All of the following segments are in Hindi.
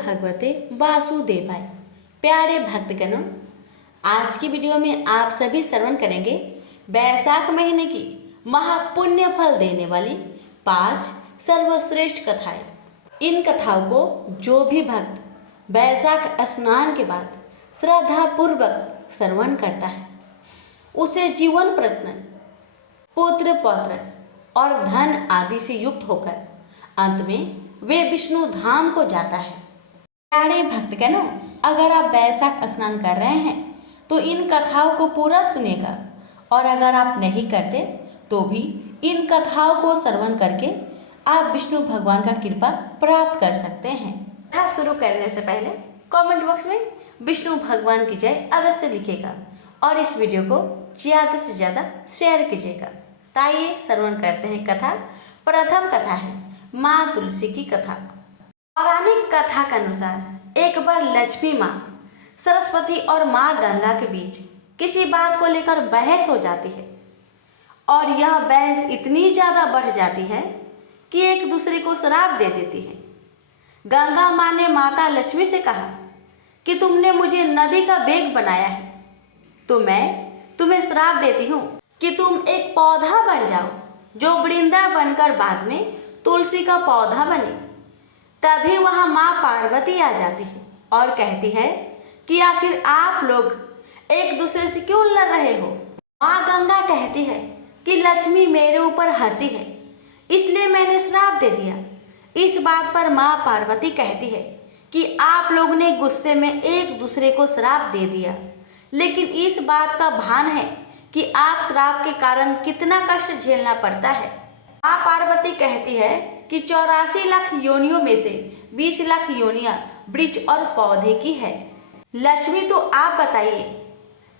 भगवते वासुदेवाय। प्यारे भक्तगणों, आज की वीडियो में आप सभी श्रवण करेंगे वैशाख महीने की महापुण्य फल देने वाली 5 सर्वश्रेष्ठ कथाएं। इन कथाओं को जो भी भक्त वैशाख स्नान के बाद श्रद्धा पूर्वक श्रवण करता है, उसे जीवन प्रत्न, पुत्र पौत्र और धन आदि से युक्त होकर अंत में वे विष्णु धाम को जाता है। प्यारे भक्तगणों, अगर आप वैशाख स्नान कर रहे हैं तो इन कथाओं को पूरा सुनिएगा, और अगर आप नहीं करते तो भी इन कथाओं को श्रवण करके आप विष्णु भगवान का कृपा प्राप्त कर सकते हैं। कथा शुरू करने से पहले कमेंट बॉक्स में विष्णु भगवान की जय अवश्य लिखिएगा और इस वीडियो को ज़्यादा से ज़्यादा शेयर कीजिएगा। ताइए श्रवण करते हैं कथा। प्रथम कथा है माँ तुलसी की कथा। पौराणिक कथा के अनुसार एक बार लक्ष्मी माँ सरस्वती और माँ गंगा के बीच किसी बात को लेकर बहस हो जाती है, और यह बहस इतनी ज़्यादा बढ़ जाती है कि एक दूसरे को श्राप दे देती है। गंगा माँ ने माता लक्ष्मी से कहा कि तुमने मुझे नदी का वेग बनाया है, तो मैं तुम्हें श्राप देती हूँ कि तुम एक पौधा बन जाओ जो वृंदा बनकर बाद में तुलसी का पौधा बने। तभी वहाँ माँ पार्वती आ जाती है और कहती है कि आखिर आप लोग एक दूसरे से क्यों लड़ रहे हो। माँ गंगा कहती है कि लक्ष्मी मेरे ऊपर हंसी है, इसलिए मैंने श्राप दे दिया। इस बात पर माँ पार्वती कहती है कि आप लोग ने गुस्से में एक दूसरे को श्राप दे दिया, लेकिन इस बात का भान है कि आप श्राप के कारण कितना कष्ट झेलना पड़ता है। माँ पार्वती कहती है कि 84 लाख योनियों में से 20 लाख योनियाँ वृक्ष और पौधे की है। लक्ष्मी, तो आप बताइए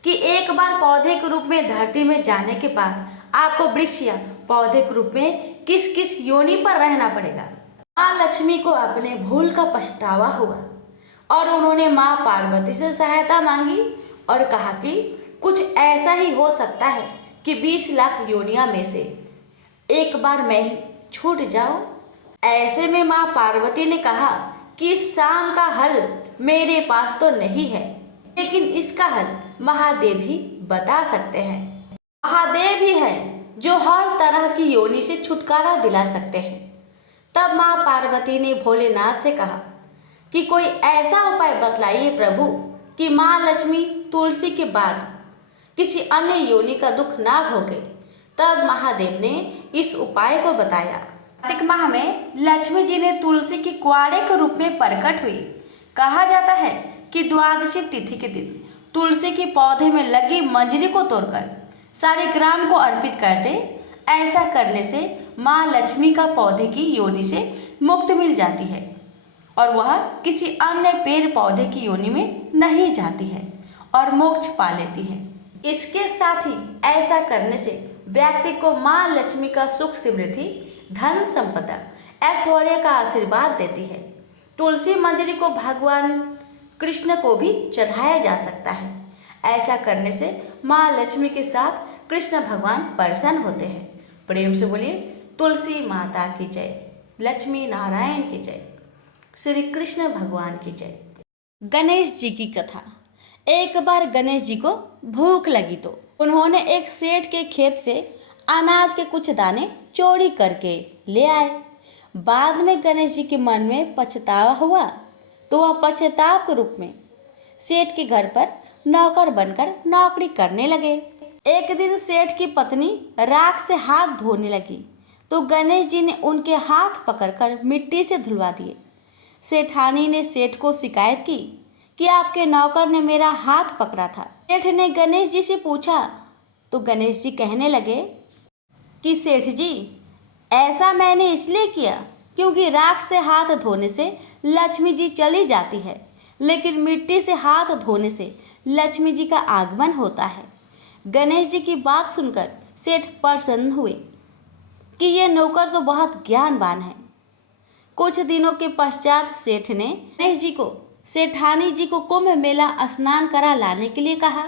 कि एक बार पौधे के रूप में धरती में जाने के बाद आपको वृक्ष या पौधे के रूप में किस किस योनि पर रहना पड़ेगा। माँ लक्ष्मी को अपने भूल का पछतावा हुआ और उन्होंने माँ पार्वती से सहायता मांगी और कहा कि कुछ ऐसा ही हो सकता है कि 20 लाख योनियां में से एक बार मैं ही छूट जाऊं। ऐसे में माँ पार्वती ने कहा कि इस शाम का हल मेरे पास तो नहीं है, लेकिन इसका हल महादेव ही बता सकते हैं। महादेव ही है जो हर तरह की योनि से छुटकारा दिला सकते हैं। तब माँ पार्वती ने भोलेनाथ से कहा कि कोई ऐसा उपाय बतलाइए प्रभु कि माँ लक्ष्मी तुलसी के बाद किसी अन्य योनि का दुख ना भोगे। तब महादेव ने इस उपाय को बताया। कार्तिक माह में लक्ष्मी जी ने तुलसी की कुआरे के रूप में प्रकट हुई। कहा जाता है कि द्वादशी तिथि के दिन तुलसी के पौधे में लगी मंजरी को तोड़कर शालिग्राम को अर्पित कर दे। ऐसा करने से माँ लक्ष्मी का पौधे की योनि से मुक्ति मिल जाती है और वह किसी अन्य पेड़ पौधे की योनि में नहीं जाती है और मोक्ष पा लेती है। इसके साथ ही ऐसा करने से व्यक्ति को माँ लक्ष्मी का सुख समृद्धि, धन संपदा, ऐश्वर्य का आशीर्वाद देती है। तुलसी मंजरी को भगवान कृष्ण को भी चढ़ाया जा सकता है। ऐसा करने से माँ लक्ष्मी के साथ कृष्ण भगवान प्रसन्न होते हैं। प्रेम से बोलिए तुलसी माता की जय, लक्ष्मी नारायण की जय, श्री कृष्ण भगवान की जय। गणेश जी की कथा। एक बार गणेश जी को भूख लगी तो उन्होंने एक सेठ के खेत से अनाज के कुछ दाने चोरी करके ले आए। बाद में गणेश जी के मन में पछतावा हुआ तो वह पछताव के रूप में सेठ के घर पर नौकर बनकर नौकरी करने लगे। एक दिन सेठ की पत्नी राख से हाथ धोने लगी तो गणेश जी ने उनके हाथ पकड़कर मिट्टी से धुलवा दिए। सेठानी ने सेठ को शिकायत की कि आपके नौकर ने मेरा हाथ पकड़ा था। सेठ ने गणेश जी से पूछा तो गणेश जी कहने लगे कि सेठ जी, ऐसा मैंने इसलिए किया क्योंकि राख से हाथ धोने से लक्ष्मी जी चली जाती है, लेकिन मिट्टी से हाथ धोने से लक्ष्मी जी का आगमन होता है। गणेश जी की बात सुनकर सेठ प्रसन्न हुए कि ये नौकर तो बहुत ज्ञानवान है। कुछ दिनों के पश्चात सेठ ने गणेश जी को सेठानी जी को कुंभ मेला स्नान करा लाने के लिए कहा।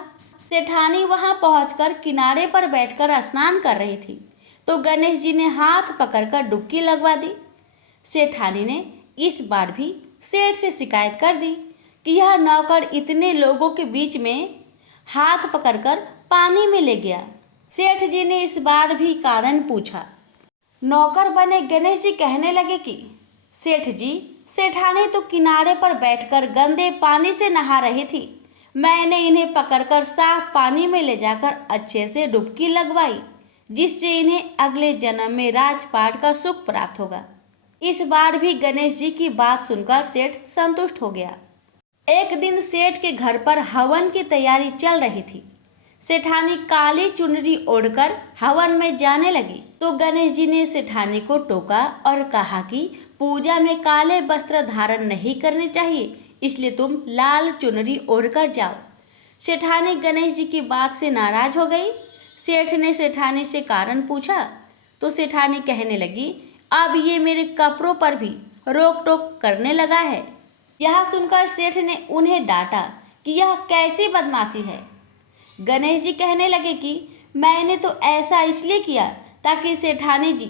सेठानी वहां पहुंचकर किनारे पर बैठकर स्नान कर रही थी तो गणेश जी ने हाथ पकड़कर डुबकी लगवा दी। सेठानी ने इस बार भी सेठ से शिकायत कर दी कि यह नौकर इतने लोगों के बीच में हाथ पकड़कर पानी में ले गया। सेठ जी ने इस बार भी कारण पूछा। नौकर बने गणेश जी कहने लगे कि सेठ जी, सेठानी तो किनारे पर बैठकर गंदे पानी से नहा रही थी। मैंने इन्हें पकड़कर साफ पानी में ले जाकर अच्छे से डुबकी लगवाई, जिससे इन्हें अगले जन्म में राजपाट का सुख प्राप्त होगा। इस बार भी गणेश जी की बात सुनकर सेठ संतुष्ट हो गया। एक दिन सेठ के घर पर हवन की तैयारी चल रही थी। सेठानी काली चुनरी ओढ़कर हवन में जाने लगी तो गणेश जी ने सेठानी को टोका और कहा कि पूजा में काले वस्त्र धारण नहीं करने चाहिए, इसलिए तुम लाल चुनरी ओढ़कर जाओ। सेठानी गणेश जी की बात से नाराज हो गई। सेठ ने सेठानी से कारण पूछा तो सेठानी कहने लगी, अब ये मेरे कपड़ों पर भी रोक टोक करने लगा है। यह सुनकर सेठ ने उन्हें डांटा कि यह कैसी बदमाशी है। गणेश जी कहने लगे कि मैंने तो ऐसा इसलिए किया ताकि सेठानी जी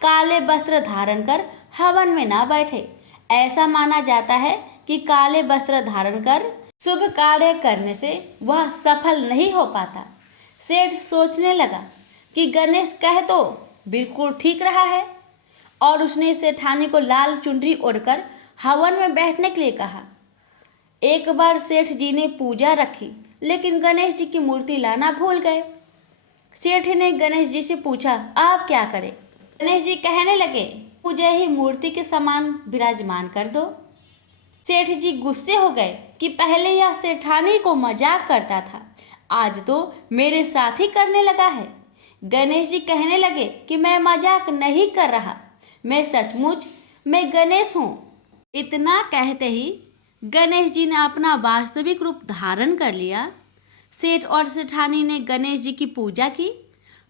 काले वस्त्र धारण कर हवन में ना बैठे। ऐसा माना जाता है कि काले वस्त्र धारण कर शुभ कार्य करने से वह सफल नहीं हो पाता। सेठ सोचने लगा कि गणेश कह तो बिल्कुल ठीक रहा है और उसने सेठानी को लाल चुनरी ओढ़कर हवन में बैठने के लिए कहा। एक बार सेठ जी ने पूजा रखी, लेकिन गणेश जी की मूर्ति लाना भूल गए। सेठ ने गणेश जी से पूछा, आप क्या करें? गणेश जी कहने लगे, मुझे ही मूर्ति के समान विराजमान कर दो। सेठ जी गुस्से हो गए कि पहले यह सेठानी को मजाक करता था, आज तो मेरे साथ ही करने लगा है। गणेश जी कहने लगे कि मैं मजाक नहीं कर रहा, मैं सचमुच मैं गणेश हूँ। इतना कहते ही गणेश जी ने अपना वास्तविक रूप धारण कर लिया। सेठ और सेठानी ने गणेश जी की पूजा की।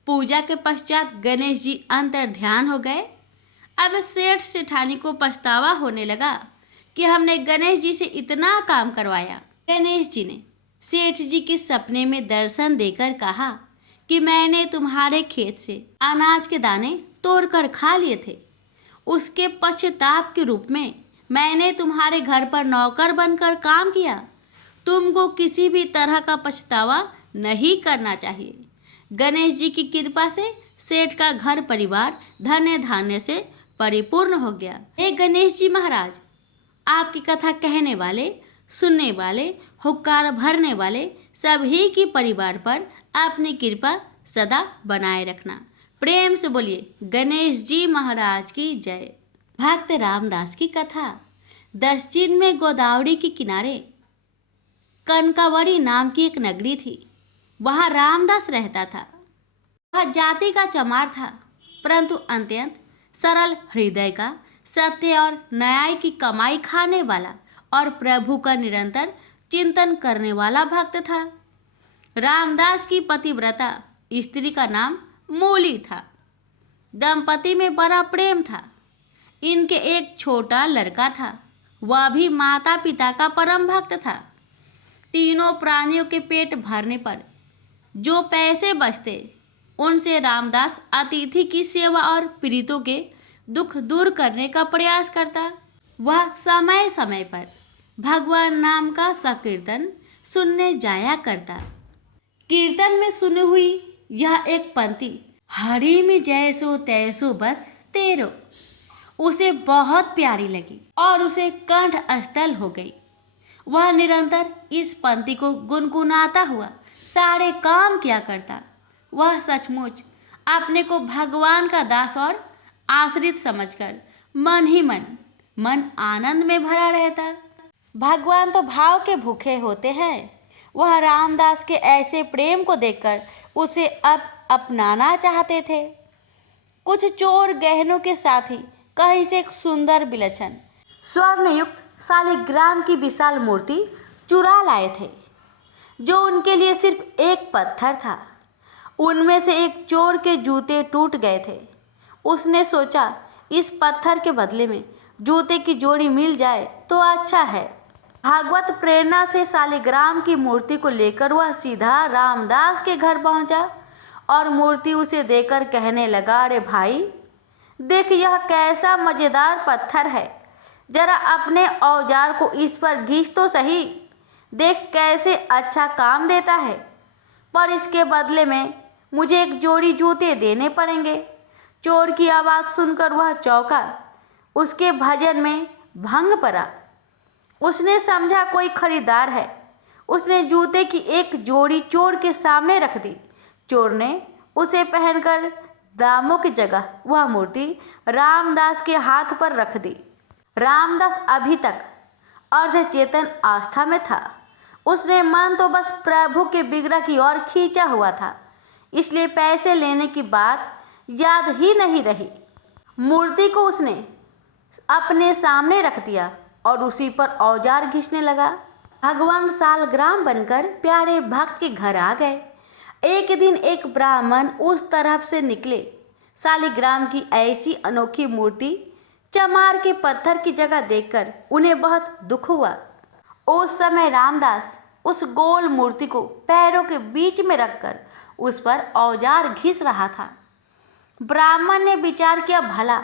पूजा के पश्चात गणेश जी अंतर ध्यान हो गए। अब सेठ सेठानी को पछतावा होने लगा कि हमने गणेश जी से इतना काम करवाया। गणेश जी ने सेठ जी के सपने में दर्शन देकर कहा कि मैंने तुम्हारे खेत से अनाज के दाने तोड़कर खा लिए थे। उसके पश्चाताप के रूप में मैंने तुम्हारे घर पर नौकर बनकर काम किया। तुमको किसी भी तरह का पछतावा नहीं करना चाहिए। गणेश जी की कृपा से सेठ का घर परिवार धन्य धान्य से परिपूर्ण हो गया। हे गणेश जी महाराज, आपकी कथा कहने वाले, सुनने वाले, हुक्कार भरने वाले सभी की परिवार पर अपनी कृपा सदा बनाए रखना। प्रेम से बोलिए गणेश जी महाराज की जय। भक्त रामदास की कथा। दक्षिण में गोदावरी के किनारे कनकावरी नाम की एक नगरी थी। वहाँ रामदास रहता था। वह जाति का चमार था, परंतु अत्यंत सरल हृदय का, सत्य और न्याय की कमाई खाने वाला और प्रभु का निरंतर चिंतन करने वाला भक्त था। रामदास की पतिव्रता स्त्री का नाम मूली था। दंपति में बड़ा प्रेम था। इनके एक छोटा लड़का था, वह भी माता पिता का परम भक्त था। तीनों प्राणियों के पेट भरने पर जो पैसे बचते उनसे रामदास अतिथि की सेवा और पीड़ितों के दुख दूर करने का प्रयास करता। वह समय समय पर भगवान नाम का संकीर्तन सुनने जाया करता। कीर्तन में सुनी हुई यह एक पंक्ति, हरि में जैसो तैसो बस तेरो, उसे बहुत प्यारी लगी और उसे कंठस्थल हो गई। वह निरंतर इस पंक्ति को गुनगुनाता हुआ सारे काम किया करता। वह सचमुच अपने को भगवान का दास और आश्रित समझकर मन ही मन आनंद में भरा रहता। भगवान तो भाव के भूखे होते हैं। वह रामदास के ऐसे प्रेम को देखकर उसे अब अपनाना चाहते थे। कुछ चोर गहनों के साथ ही कहीं से एक सुंदर विलक्षण स्वर्णयुक्त शालिग्राम की विशाल मूर्ति चुरा लाए थे, जो उनके लिए सिर्फ एक पत्थर था। उनमें से एक चोर के जूते टूट गए थे। उसने सोचा, इस पत्थर के बदले में जूते की जोड़ी मिल जाए तो अच्छा है। भागवत प्रेरणा से शालिग्राम की मूर्ति को लेकर वह सीधा रामदास के घर पहुंचा और मूर्ति उसे देकर कहने लगा, अरे भाई देख, यह कैसा मज़ेदार पत्थर है जरा अपने औजार को इस पर घींच तो सही, देख कैसे अच्छा काम देता है, पर इसके बदले में मुझे एक जोड़ी जूते देने पड़ेंगे। चोर की आवाज़ सुनकर वह चौंका, उसके भजन में भंग पड़ा। उसने समझा कोई खरीदार है। उसने जूते की एक जोड़ी चोर के सामने रख दी। चोर ने उसे पहनकर दामों की जगह वह मूर्ति रामदास के हाथ पर रख दी। रामदास अभी तक अर्धचेतन आस्था में था। उसने मन तो बस प्रभु के विग्रह की ओर खींचा हुआ था, इसलिए पैसे लेने की बात याद ही नहीं रही। मूर्ति को उसने अपने सामने रख दिया और उसी पर औजार घिसने लगा। भगवान सालग्राम बनकर प्यारे भक्त के घर आ गए। एक दिन एक ब्राह्मण उस तरफ से निकले। सालिग्राम की ऐसी अनोखी मूर्ति चमार के पत्थर की जगह देखकर उन्हें बहुत दुख हुआ। उस समय रामदास उस गोल मूर्ति को पैरों के बीच में रखकर उस पर औजार घिस रहा था। ब्राह्मण ने विचार किया, भला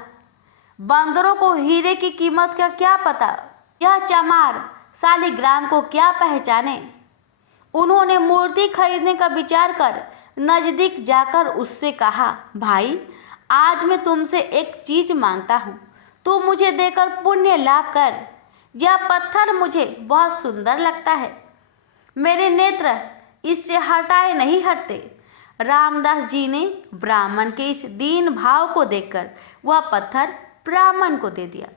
बंदरों को हीरे की कीमत का क्या पता, यह चमार सालिग्राम को क्या पहचाने। उन्होंने मूर्ति खरीदने का विचार कर नजदीक जाकर उससे कहा, भाई आज मैं तुमसे एक चीज मांगता हूँ, तू मुझे देकर पुण्य लाभ कर। यह पत्थर मुझे बहुत सुंदर लगता है, मेरे नेत्र इससे हटाए नहीं हटते। रामदास जी ने ब्राह्मण के इस दीन भाव को देखकर वह पत्थर ब्राह्मण को दे दिया।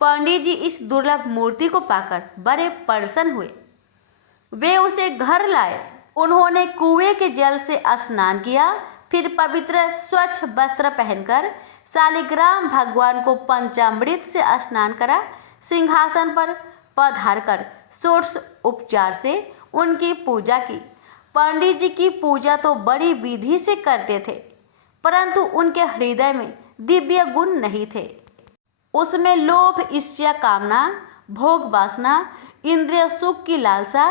पंडित जी इस दुर्लभ मूर्ति को पाकर बड़े प्रसन्न हुए। वे उसे घर लाए। उन्होंने कुएं के जल से स्नान किया, फिर पवित्र स्वच्छ वस्त्र पहनकर सालिग्राम भगवान को पंचामृत से स्नान करा। सिंहासन पर पधार कर षोडश उपचार से उनकी पूजा की। पंडित जी की पूजा तो बड़ी विधि से करते थे, परंतु उनके हृदय में दिव्य गुण नहीं थे। उसमें लोभ, ईर्ष्या, कामना, भोग वासना, इंद्रिय सुख की लालसा,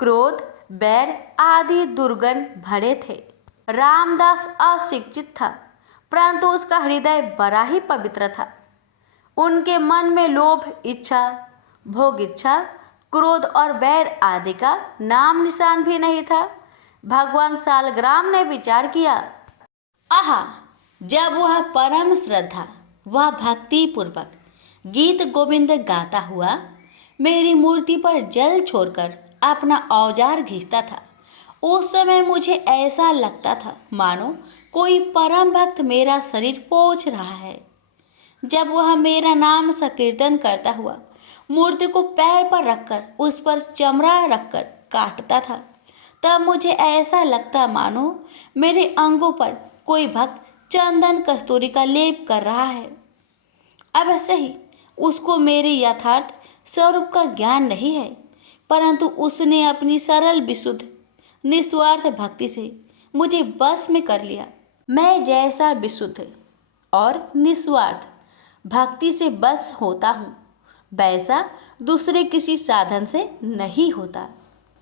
क्रोध, बैर आदि दुर्गुण भरे थे। रामदास अशिक्षित था, परंतु उसका हृदय बड़ा ही पवित्र था। उनके मन में लोभ, इच्छा, भोग इच्छा, क्रोध और बैर आदि का नाम निशान भी नहीं था। भगवान सालग्राम ने विचार किया, आहा, जब वह परम श्रद्धा वह भक्ति पूर्वक गीत गोविंद गाता हुआ मेरी मूर्ति पर जल छोड़कर अपना औजार घिसता था, उस समय मुझे ऐसा लगता था मानो कोई परम भक्त मेरा शरीर पोंछ रहा है। जब वह मेरा नाम संकीर्तन करता हुआ मूर्ति को पैर पर रखकर उस पर चमड़ा रखकर काटता था, तब मुझे ऐसा लगता मानो मेरे अंगों पर कोई भक्त चंदन कस्तूरी का लेप कर रहा है। अवश्य ही उसको मेरे यथार्थ स्वरूप का ज्ञान नहीं है, परंतु उसने अपनी सरल विशुद्ध निस्वार्थ भक्ति से मुझे बस में कर लिया। मैं जैसा विशुद्ध और निस्वार्थ भक्ति से बस होता हूँ, वैसा दूसरे किसी साधन से नहीं होता।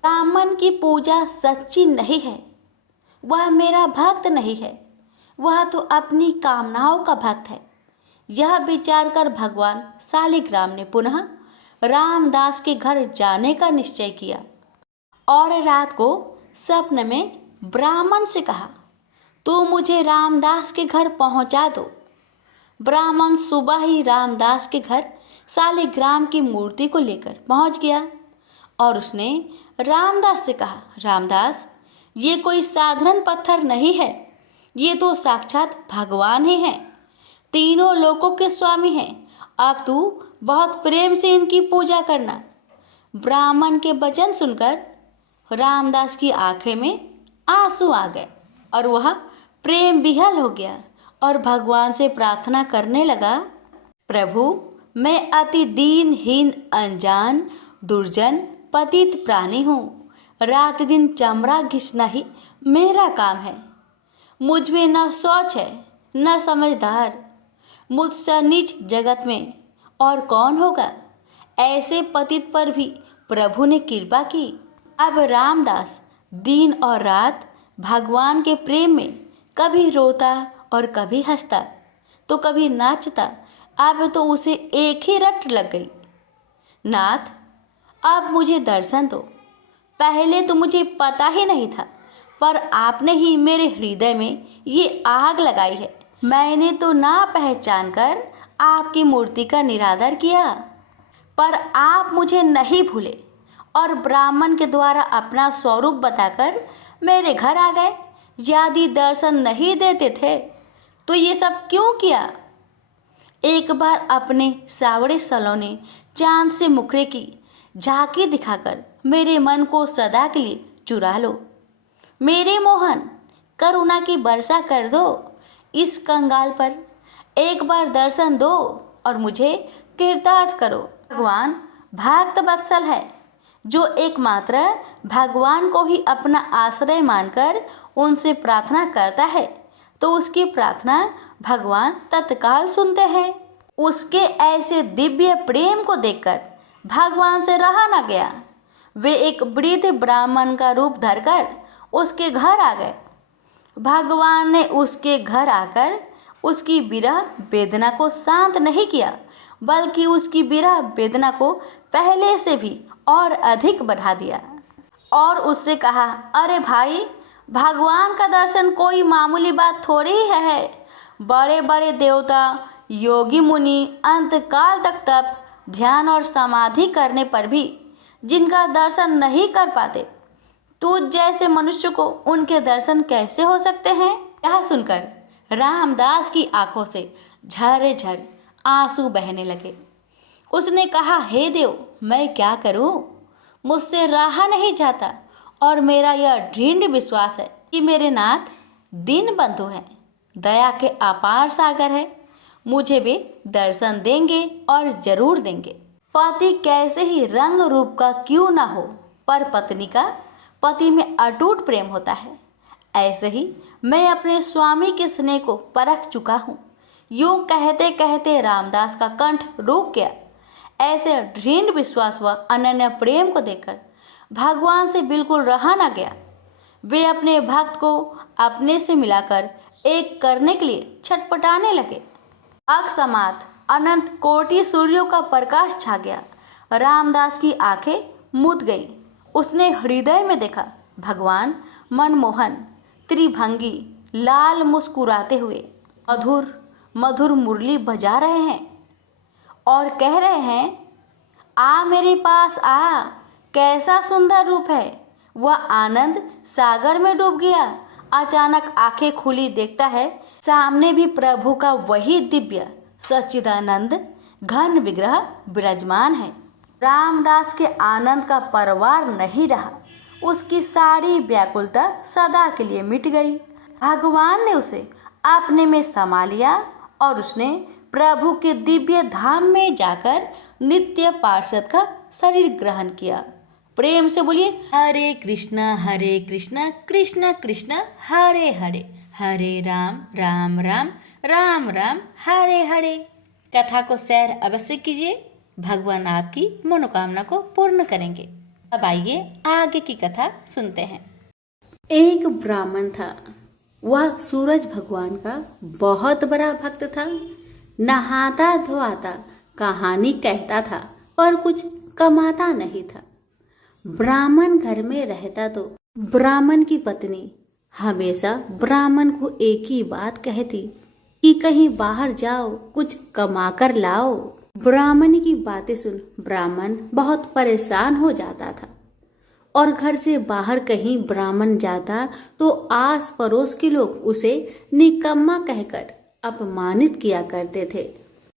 ब्राह्मण की पूजा सच्ची नहीं है, वह मेरा भक्त नहीं है, वह तो अपनी कामनाओं का भक्त है। यह विचार कर भगवान सालिग्राम ने पुनः रामदास के घर जाने का निश्चय किया और रात को स्वप्न में ब्राह्मण से कहा, तू मुझे रामदास के घर पहुंचा दो। ब्राह्मण सुबह ही रामदास के घर सालिग्राम की मूर्ति को लेकर पहुंच गया और उसने रामदास से कहा, रामदास, ये कोई साधारण पत्थर नहीं है, ये तो साक्षात भगवान ही हैं, तीनों लोकों के स्वामी हैं। अब तू बहुत प्रेम से इनकी पूजा करना। ब्राह्मण के वचन सुनकर रामदास की आंखें में आंसू आ गए और वह प्रेम विह्वल हो गया और भगवान से प्रार्थना करने लगा, प्रभु, मैं अति दीनहीन, अनजान, दुर्जन, पतित प्राणी हूँ। रात दिन चमड़ा घिसना ही मेरा काम है। मुझ में न सोच है न समझदार। मुझसे नीच जगत में और कौन होगा। ऐसे पतित पर भी प्रभु ने कृपा की। अब रामदास दिन और रात भगवान के प्रेम में कभी रोता और कभी हंसता तो कभी नाचता अब तो उसे एक ही रट लग गई। नाथ, अब मुझे दर्शन दो। पहले तो मुझे पता ही नहीं था, पर आपने ही मेरे हृदय में ये आग लगाई है। मैंने तो ना पहचान कर आपकी मूर्ति का निरादर किया, पर आप मुझे नहीं भूले और ब्राह्मण के द्वारा अपना स्वरूप बताकर मेरे घर आ गए। यदि दर्शन नहीं देते थे तो ये सब क्यों किया? एक बार अपने सावड़े सलोने चांद से मुखरे की झांकी दिखाकर मेरे मन को सदा के लिए चुरा लो। मेरे मोहन, करुणा की वर्षा कर दो इस कंगाल पर। एक बार दर्शन दो और मुझे कृतार्थ करो। भगवान भक्त वत्सल है, जो एकमात्र भगवान को ही अपना आश्रय मानकर उनसे प्रार्थना करता है तो उसकी प्रार्थना भगवान तत्काल सुनते हैं। उसके ऐसे दिव्य प्रेम को देखकर भगवान से रहा न गया। वे एक वृद्ध ब्राह्मण का रूप धरकर उसके घर आ गए। भगवान ने उसके घर आकर उसकी विरह वेदना को शांत नहीं किया, बल्कि उसकी विरह वेदना को पहले से भी और अधिक बढ़ा दिया और उससे कहा, अरे भाई, भगवान का दर्शन कोई मामूली बात थोड़ी ही है। बड़े बड़े देवता, योगी मुनि अंतकाल तक तप, ध्यान और समाधि करने पर भी जिनका दर्शन नहीं कर पाते, तुझ जैसे मनुष्य को उनके दर्शन कैसे हो सकते हैं? यह सुनकर रामदास की आंखों से झरझर आंसू बहने लगे। उसने कहा, हे देव, मैं क्या करूं? मुझसे रहा नहीं जाता और मेरा यह दृढ़ विश्वास है कि मेरे नाथ दीन बंधु हैं, दया के अपार सागर है। मुझे वे दर्शन देंगे और जरूर देंगे। पति कैसे ही रंग रूप का क्यों ना हो, पर पत्नी का पति में अटूट प्रेम होता है। ऐसे ही मैं अपने स्वामी के स्नेह को परख चुका हूँ। यूं कहते कहते रामदास का कंठ रुक गया। ऐसे दृढ़ विश्वास व अनन्य प्रेम को देखकर भगवान से बिल्कुल रहा न गया। वे अपने भक्त को अपने से मिलाकर एक करने के लिए छटपटाने लगे। अकस्मात अनंत कोटि सूर्यों का प्रकाश छा गया। रामदास की आंखें मूंद गई। उसने हृदय में देखा, भगवान मनमोहन त्रिभंगी लाल मुस्कुराते हुए मधुर मधुर मुरली बजा रहे हैं और कह रहे हैं, आ मेरे पास आ, कैसा सुंदर रूप है। वह आनंद सागर में डूब गया। अचानक आंखें खुली, देखता है सामने भी प्रभु का वही दिव्य सच्चिदानंद घन विग्रह विराजमान है। रामदास के आनंद का परवार नहीं रहा। उसकी सारी व्याकुलता सदा के लिए मिट गई। भगवान ने उसे अपने में समा लिया और उसने प्रभु के दिव्य धाम में जाकर नित्य पार्षद का शरीर ग्रहण किया। प्रेम से बोलिए, हरे कृष्णा कृष्ण कृष्ण हरे हरे, हरे राम राम राम राम राम हरे हरे। कथा को शेयर अवश्य कीजिए। भगवान आपकी मनोकामना को पूर्ण करेंगे। अब आइए आगे की कथा सुनते हैं। एक ब्राह्मण था। वह सूरज भगवान का बहुत बड़ा भक्त था। नहाता धोआता कहानी कहता था, पर कुछ कमाता नहीं था। ब्राह्मण घर में रहता तो ब्राह्मण की पत्नी हमेशा ब्राह्मण को एक ही बात कहती कि कहीं बाहर जाओ, कुछ कमा कर लाओ। ब्राह्मण की बातें सुन ब्राह्मण बहुत परेशान हो जाता था और घर से बाहर कहीं ब्राह्मण जाता तो आस पड़ोस के लोग उसे निकम्मा कहकर अपमानित किया करते थे।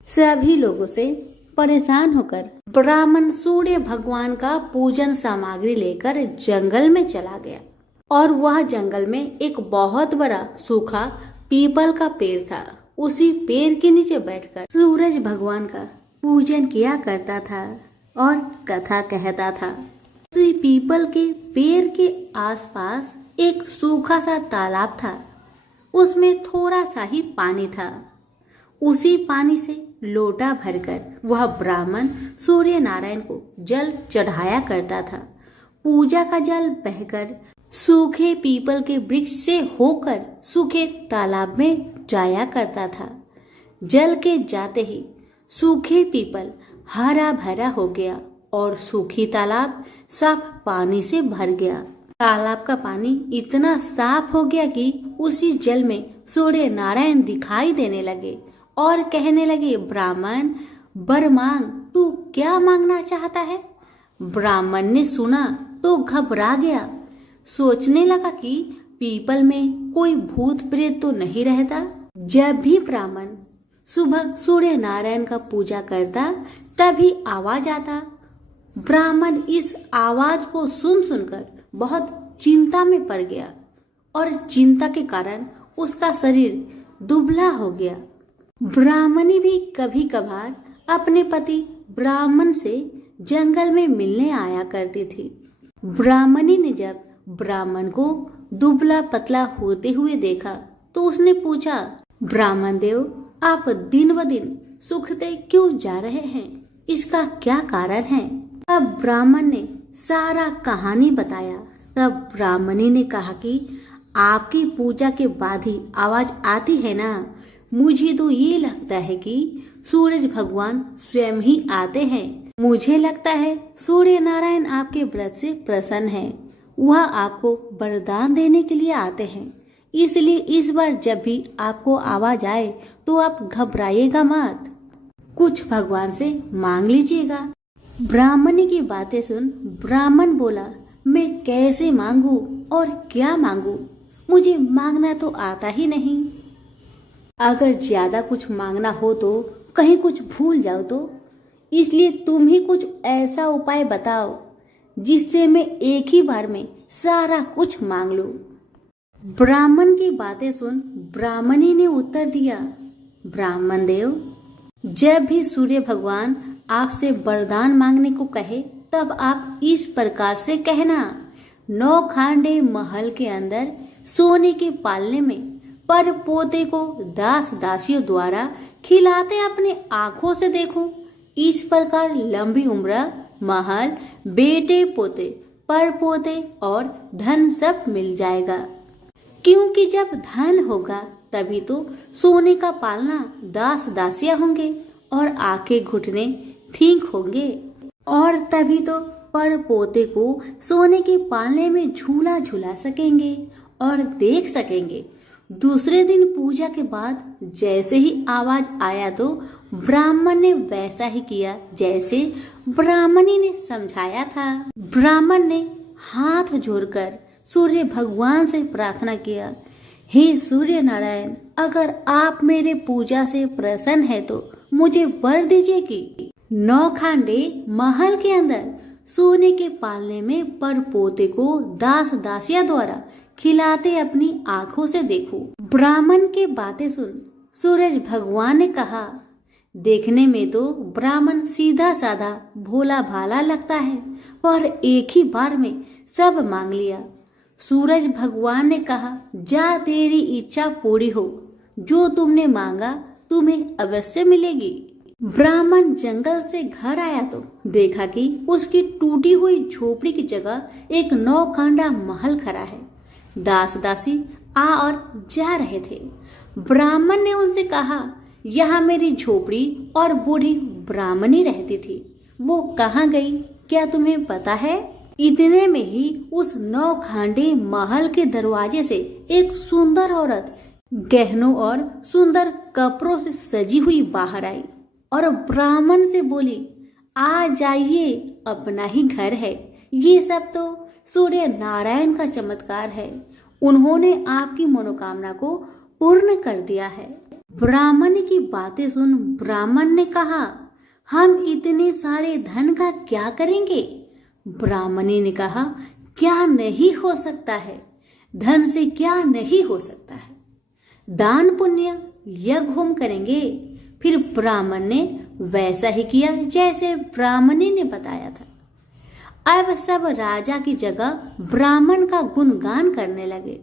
सभी लोगों से परेशान होकर ब्राह्मण सूर्य भगवान का पूजन सामग्री लेकर जंगल में चला गया और वह जंगल में एक बहुत बड़ा सूखा पीपल का पेड़ था। उसी पेड़ के नीचे बैठकर सूरज भगवान का पूजन किया करता था और कथा कहता था। उसी पीपल के पेड़ के आसपास एक सूखा सा तालाब था। उसमें थोड़ा सा ही पानी था। उसी पानी से लोटा भरकर वह ब्राह्मण सूर्य नारायण को जल चढ़ाया करता था। पूजा का जल बहकर सूखे पीपल के वृक्ष से होकर सूखे तालाब में जाया करता था। जल के जाते ही सूखे पीपल हरा भरा हो गया और सूखी तालाब साफ पानी से भर गया। तालाब का पानी इतना साफ हो गया कि उसी जल में सूर्य नारायण दिखाई देने लगे और कहने लगे, ब्राह्मण वर मांग, तू क्या मांगना चाहता है? ब्राह्मण ने सुना तो घबरा गया, सोचने लगा कि पीपल में कोई भूत प्रेत तो नहीं रहता। जब भी ब्राह्मण सुबह सूर्य नारायण का पूजा करता तभी आवाज आता। ब्राह्मण इस आवाज को सुनकर बहुत चिंता में पड़ गया और चिंता के कारण उसका शरीर दुबला हो गया। ब्राह्मणी भी कभी कभार अपने पति ब्राह्मण से जंगल में मिलने आया करती थी। ब्राह्मणी ने जब ब्राह्मण को दुबला पतला होते हुए देखा तो उसने पूछा, ब्राह्मण देव, आप दिन ब दिन सूखते क्यों जा रहे हैं? इसका क्या कारण है? तब ब्राह्मण ने सारा कहानी बताया। तब ब्राह्मणी ने कहा कि आपकी पूजा के बाद ही आवाज आती है ना, मुझे तो ये लगता है कि सूरज भगवान स्वयं ही आते हैं। मुझे लगता है सूर्य नारायण आपके व्रत से प्रसन्न है, वह आपको वरदान देने के लिए आते हैं। इसलिए इस बार जब भी आपको आवाज आए तो आप घबराइएगा मत, कुछ भगवान से मांग लीजिएगा। ब्राह्मणी की बातें सुन ब्राह्मण बोला, मैं कैसे मांगू और क्या मांगू? मुझे मांगना तो आता ही नहीं। अगर ज्यादा कुछ मांगना हो तो कहीं कुछ भूल जाओ तो, इसलिए तुम ही कुछ ऐसा उपाय बताओ जिससे मैं एक ही बार में सारा कुछ मांग लूं। ब्राह्मण की बातें सुन ब्राह्मणी ने उत्तर दिया, ब्राह्मण देव, जब भी सूर्य भगवान आपसे वरदान मांगने को कहे तब आप इस प्रकार से कहना, 9 खांडे महल के अंदर सोने के पालने में पर पोते को दास दासियों द्वारा खिलाते अपने आंखों से देखूं। इस प्रकार लंबी उम्र, महल, बेटे पोते, पर पोते और धन सब मिल जाएगा। क्योंकि जब धन होगा तभी तो सोने का पालना दास दासियां होंगे और आंखें घुटने ठीक होंगे, और तभी तो पर पोते को सोने के पालने में झूला झूला सकेंगे और देख सकेंगे। दूसरे दिन पूजा के बाद जैसे ही आवाज आया तो ब्राह्मण ने वैसा ही किया जैसे ब्राह्मणी ने समझाया था। ब्राह्मण ने हाथ जोड़कर सूर्य भगवान से प्रार्थना किया, हे सूर्य नारायण, अगर आप मेरे पूजा से प्रसन्न है तो मुझे वर दीजिए कि 9 खांडे महल के अंदर सोने के पालने में पर पोते को दास दासिया द्वारा खिलाते अपनी आंखों से देखो। ब्राह्मण की बातें सुन सूरज भगवान ने कहा, देखने में तो ब्राह्मण सीधा साधा भोला भाला लगता है, पर एक ही बार में सब मांग लिया। सूरज भगवान ने कहा, जा तेरी इच्छा पूरी हो, जो तुमने मांगा तुम्हें अवश्य मिलेगी। ब्राह्मण जंगल से घर आया तो देखा कि उसकी टूटी हुई झोपड़ी की जगह एक 9 खांडा महल खड़ा है। दास दासी आ और जा रहे थे। ब्राह्मण ने उनसे कहा, यहाँ मेरी झोपड़ी और बूढ़ी ब्राह्मणी रहती थी, वो कहाँ गई, क्या तुम्हें पता है? इतने में ही उस 9 खांडे महल के दरवाजे से एक सुंदर औरत गहनों और सुंदर कपड़ों से सजी हुई बाहर आई और ब्राह्मण से बोली, आ जाइए, अपना ही घर है। ये सब तो सूर्य नारायण का चमत्कार है, उन्होंने आपकी मनोकामना को पूर्ण कर दिया है। ब्राह्मण की बातें सुन ब्राह्मण ने कहा, हम इतने सारे धन का क्या करेंगे? ब्राह्मणी ने कहा, क्या नहीं हो सकता है, धन से क्या नहीं हो सकता है, दान पुण्य यज्ञ होम करेंगे। फिर ब्राह्मण ने वैसा ही किया जैसे ब्राह्मणी ने बताया था। अब सब राजा की जगह ब्राह्मण का गुणगान करने लगे।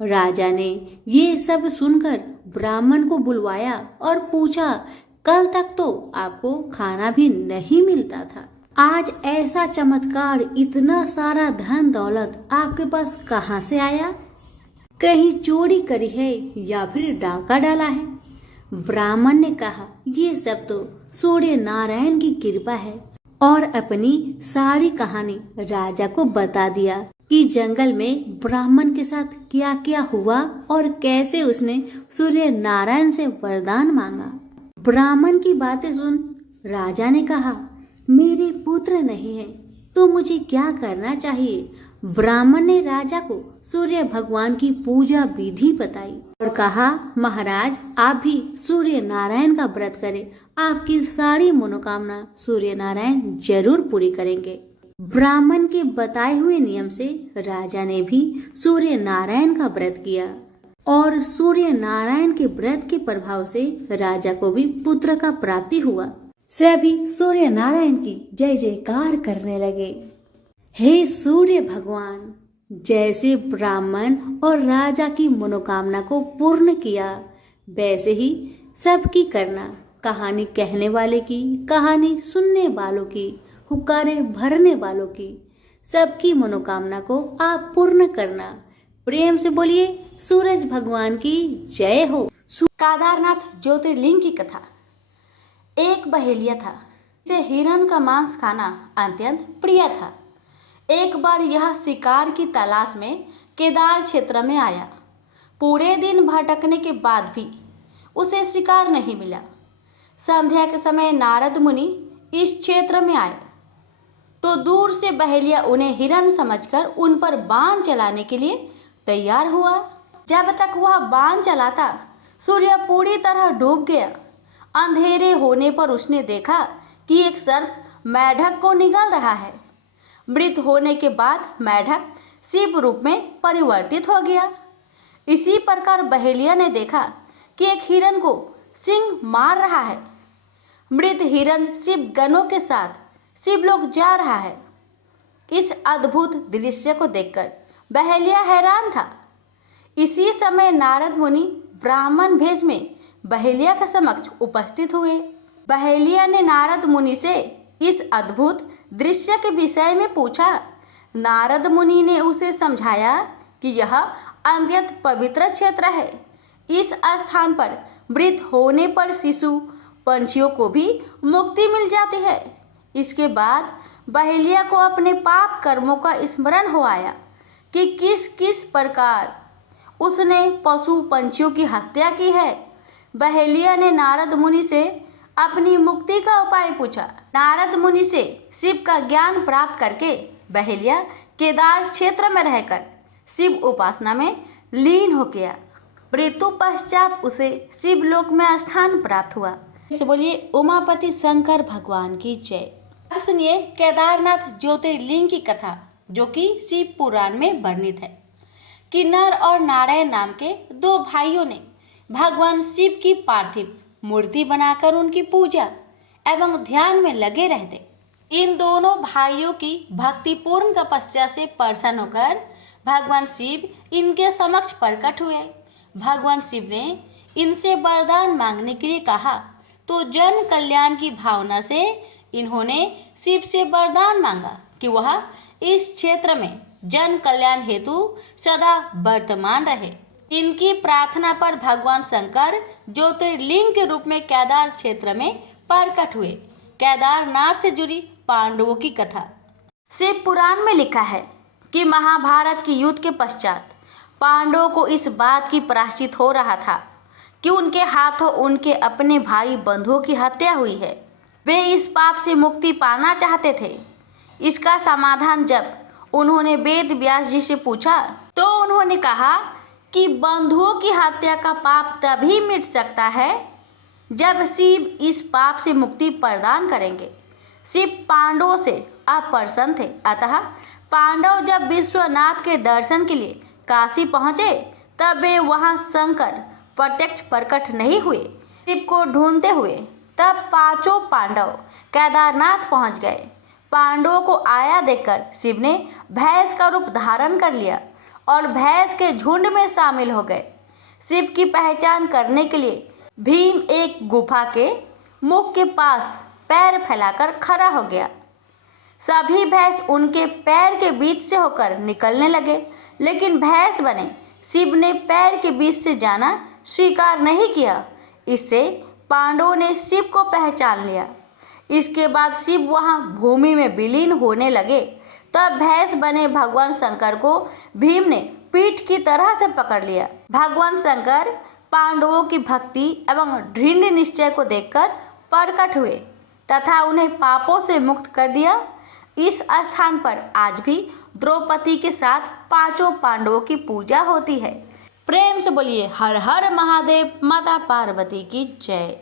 राजा ने ये सब सुनकर ब्राह्मण को बुलवाया और पूछा, कल तक तो आपको खाना भी नहीं मिलता था, आज ऐसा चमत्कार, इतना सारा धन दौलत आपके पास कहाँ से आया? कहीं चोरी करी है या फिर डाका डाला है? ब्राह्मण ने कहा, ये सब तो सूर्य नारायण की कृपा है और अपनी सारी कहानी राजा को बता दिया कि जंगल में ब्राह्मण के साथ क्या क्या हुआ और कैसे उसने सूर्य नारायण से वरदान मांगा। ब्राह्मण की बातें सुन राजा ने कहा, मेरे पुत्र नहीं है तो मुझे क्या करना चाहिए। ब्राह्मण ने राजा को सूर्य भगवान की पूजा विधि बताई और कहा, महाराज आप भी सूर्य नारायण का व्रत करें, आपकी सारी मनोकामना सूर्य नारायण जरूर पूरी करेंगे। ब्राह्मण के बताए हुए नियम से राजा ने भी सूर्य नारायण का व्रत किया और सूर्य नारायण के व्रत के प्रभाव से राजा को भी पुत्र का प्राप्ति हुआ। सभी सूर्य नारायण की जय जयकार करने लगे। हे सूर्य भगवान, जैसे ब्राह्मण और राजा की मनोकामना को पूर्ण किया वैसे ही सबकी करना, कहानी कहने वाले की, कहानी सुनने वालों की, हुक्कारे भरने वालों की, सबकी मनोकामना को आप पूर्ण करना। प्रेम से बोलिए सूरज भगवान की जय हो। केदारनाथ ज्योतिर्लिंग की कथा। एक बहेलिया था जिसे हिरण का मांस खाना अत्यंत प्रिय था। एक बार यह शिकार की तलाश में केदार क्षेत्र में आया। पूरे दिन भटकने के बाद भी उसे शिकार नहीं मिला। संध्या के समय नारद मुनि इस क्षेत्र में आए तो दूर से बहेलिया उन्हें हिरण समझकर उन पर बाण चलाने के लिए तैयार हुआ। जब तक वह बाण चलाता सूर्य पूरी तरह डूब गया। अंधेरे होने पर उसने देखा कि एक सर्प मेढक को निगल रहा है। मृत होने के बाद मेढक शिव रूप में परिवर्तित हो गया। इसी प्रकार बहेलिया ने देखा कि एक हिरण को सिंह मार रहा है। मृत हिरण शिव गणों के साथ शिवलोक जा रहा है। इस अद्भुत दृश्य को देखकर बहेलिया हैरान था। इसी समय नारद मुनि ब्राह्मण भेष में बहेलिया के समक्ष उपस्थित हुए। बहेलिया ने नारद मुनि से इस अद्भुत दृश्य के विषय में पूछा। नारद मुनि ने उसे समझाया कि यह अत्यंत पवित्र क्षेत्र है। इस स्थान पर मृत होने पर शिशु पंछियों को भी मुक्ति मिल जाती है। इसके बाद बहेलिया को अपने पाप कर्मों का स्मरण हो आया कि किस किस प्रकार उसने पशु पंछियों की हत्या की है। बहेलिया ने नारद मुनि से अपनी मुक्ति का उपाय पूछा। नारद मुनि से शिव का ज्ञान प्राप्त करके बहेलिया केदार क्षेत्र में रहकर शिव उपासना में लीन हो गया। मृत्यु पश्चात उसे शिवलोक में स्थान प्राप्त हुआ। इसे बोलिए उमापति शंकर भगवान की जय। अब सुनिए केदारनाथ ज्योतिर्लिंग की कथा, जो कि शिव पुराण में वर्णित है कि नर और नारायण नाम के दो भाइयों ने भगवान शिव की पार्थिव मूर्ति बनाकर उनकी पूजा एवं ध्यान में लगे रहते। इन दोनों भाइयों की भक्तिपूर्ण तपस्या से प्रसन्न होकर भगवान शिव इनके समक्ष प्रकट हुए। भगवान शिव ने इनसे वरदान मांगने के लिए कहा तो जन कल्याण की भावना से इन्होंने शिव से वरदान मांगा कि वह इस क्षेत्र में जन कल्याण हेतु सदा वर्तमान रहे। इनकी प्रार्थना पर भगवान शंकर ज्योतिर्लिंग के रूप में केदार क्षेत्र में प्रकट हुए। केदारनाथ से जुड़ी पांडवों की कथा। शिव पुराण में लिखा है कि महाभारत के युद्ध के पश्चात पांडवों को इस बात की प्रायश्चित हो रहा था कि उनके हाथों उनके अपने भाई बंधुओं की हत्या हुई है। वे इस पाप से मुक्ति पाना चाहते थे। इसका समाधान जब उन्होंने वेद व्यास जी से पूछा तो उन्होंने कहा कि बंधुओं की हत्या का पाप तभी मिट सकता है जब शिव इस पाप से मुक्ति प्रदान करेंगे। शिव पांडवों से अप्रसन्न थे, अतः पांडव जब विश्वनाथ के दर्शन के लिए काशी पहुँचे तब वे वहाँ शंकर प्रत्यक्ष प्रकट नहीं हुए। शिव को ढूंढते हुए तब पांचों पांडव केदारनाथ पहुँच गए। पांडवों को आया देखकर शिव ने भैंस का रूप धारण कर लिया और भैंस के झुंड में शामिल हो गए। शिव की पहचान करने के लिए भीम एक गुफा के मुख के पास पैर फैलाकर खड़ा हो गया। सभी भैंस उनके पैर के बीच से होकर निकलने लगे, लेकिन भैंस बने शिव ने पैर के बीच से जाना स्वीकार नहीं किया। इससे पांडवों ने शिव को पहचान लिया। इसके बाद शिव वहां भूमि में विलीन होने लगे। तब भैंस बने भगवान शंकर को भीम ने पीठ की तरह से पकड़ लिया। भगवान शंकर पांडवों की भक्ति एवं दृढ़ निश्चय को देखकर प्रकट हुए तथा उन्हें पापों से मुक्त कर दिया। इस स्थान पर आज भी द्रौपदी के साथ पांचों पांडवों की पूजा होती है। प्रेम से बोलिए हर हर महादेव, माता पार्वती की जय।